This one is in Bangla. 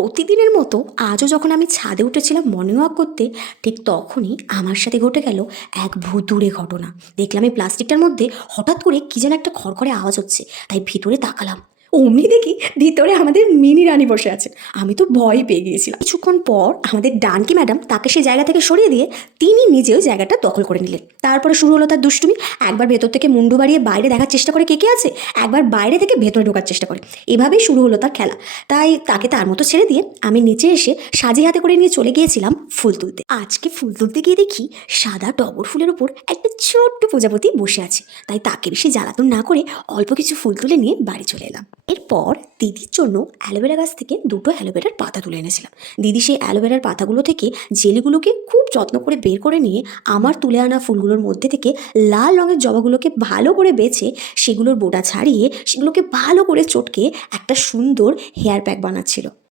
প্রতিদিনের মতো আজও যখন আমি ছাদে উঠেছিলাম মর্নিং ওয়াক করতে, ঠিক তখনই আমার সাথে ঘটে গেল এক ভুতুড়ে ঘটনা। দেখলাম এই প্লাস্টিকটার মধ্যে হঠাৎ করে কি যেন একটা খড়খড়ে আওয়াজ হচ্ছে, তাই ভিতরে তাকালাম। অমনি দেখি ভিতরে আমাদের মিনি রানী বসে আছে। আমি তো ভয় পেয়ে গিয়েছিলাম। কিছুক্ষণ পর আমাদের ডানকি ম্যাডাম তাকে সেই জায়গা থেকে সরিয়ে দিয়ে তিনি নিজেও জায়গাটা দখল করে নিলেন। তারপরে শুরু হলো তার দুষ্টুমি। একবার ভেতর থেকে মুন্ডু বাড়িয়ে বাইরে দেখার চেষ্টা করে কে কে আছে, একবার বাইরে থেকে ভেতরে ঢোকার চেষ্টা করে। এভাবেই শুরু হলো তার খেলা। তাই তাকে তার মতো ছেড়ে দিয়ে আমি নিচে এসে সাজি হাতে করে নিয়ে চলে গিয়েছিলাম ফুল তুলতে। আজকে ফুল তুলতে গিয়ে দেখি সাদা টগর ফুলের ওপর একটা ছোট্ট প্রজাপতি বসে আছে। তাই তাকে বেশি জ্বালাতন না করে অল্প কিছু ফুল তুলে নিয়ে বাড়ি চলে এলাম। এরপর দিদির জন্য অ্যালোভেরা গাছ থেকে দুটো অ্যালোভেরার পাতা তুলে এনেছিলাম। দিদি সেই অ্যালোভেরার পাতাগুলো থেকে জেলিগুলোকে খুব যত্ন করে বের করে নিয়ে আমার তুলে আনা ফুলগুলোর মধ্যে থেকে লাল রঙের জবাগুলোকে ভালো করে বেছে সেগুলোর বোটা ছাড়িয়ে সেগুলোকে ভালো করে চটকে একটা সুন্দর হেয়ার প্যাক বানাচ্ছিল।